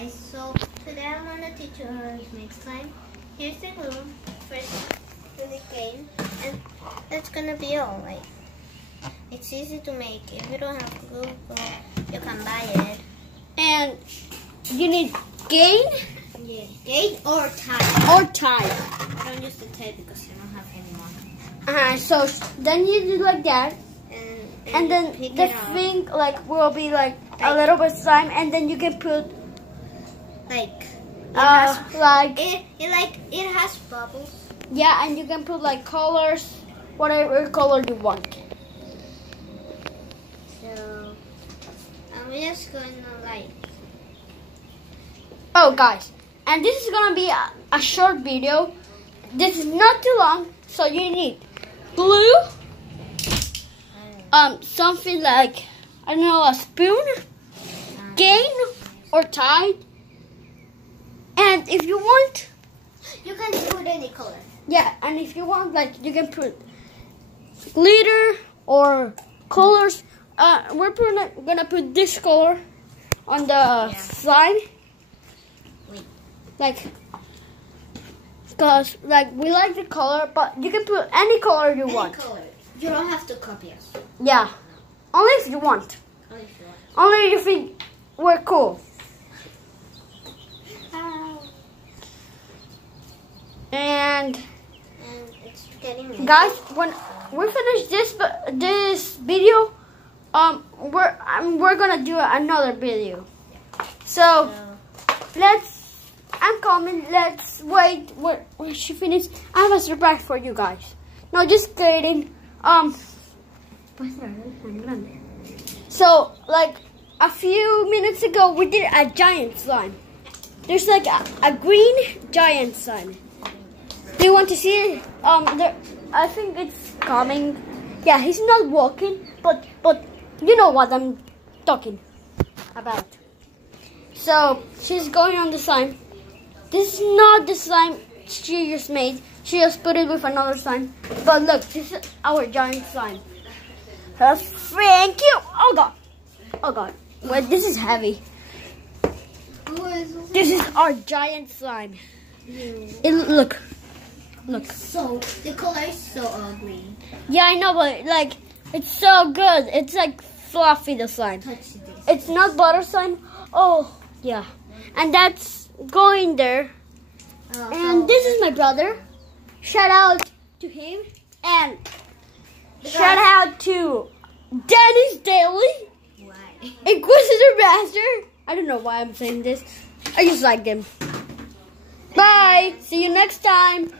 guys, so today I want to teach you how to make slime. Here's the glue, first to the cane, and that's gonna be all. Like, it's easy to make. If you don't have glue, you can buy it. And you need cane? Yeah, cane or tie. Or tie. I don't use the tie because I don't have any more. So then you do like that. And then pick the it up. thing will be like a little bit slime, and then you can put like it has bubbles. Yeah, and you can put like colors, whatever color you want. So I'm just gonna like. Oh guys, and this is gonna be a short video. This is not too long, so you need glue. Something like, I don't know, a spoon, cane, or tie. And if you want, you can put any color. Yeah, and if you want, like, you can put glitter or colors. We're gonna put this color on the slime. Wait. Like, cause like we like the color, but you can put any color you want. Color. You don't have to copy us. Yeah, only if you want. Only if you want. Only if you think we're cool. And it's getting guys, when we finish this video, we're gonna do another video. So I'm coming. Let's wait. When she finishes, I have a surprise for you guys. No, just kidding. So like a few minutes ago, we did a giant slime. There's like a green giant slime. Do you want to see it? I think it's coming. Yeah, he's not walking, but you know what I'm talking about. So she's going on the slime. This is not the slime she just made. She just put it with another slime. But look, this is our giant slime. Thank you. Oh god. Oh god. Well, this is heavy. This is our giant slime. Look. So the color is so ugly. Yeah, I know, but like it's so good. It's like fluffy, the slime. It's not butter slime. Oh yeah, and that's going there. And this is my brother. Shout out to him, and shout out to Dennis Daly. Why? Inquisitor Master. I don't know why I'm saying this. I just like him. Bye. See you next time.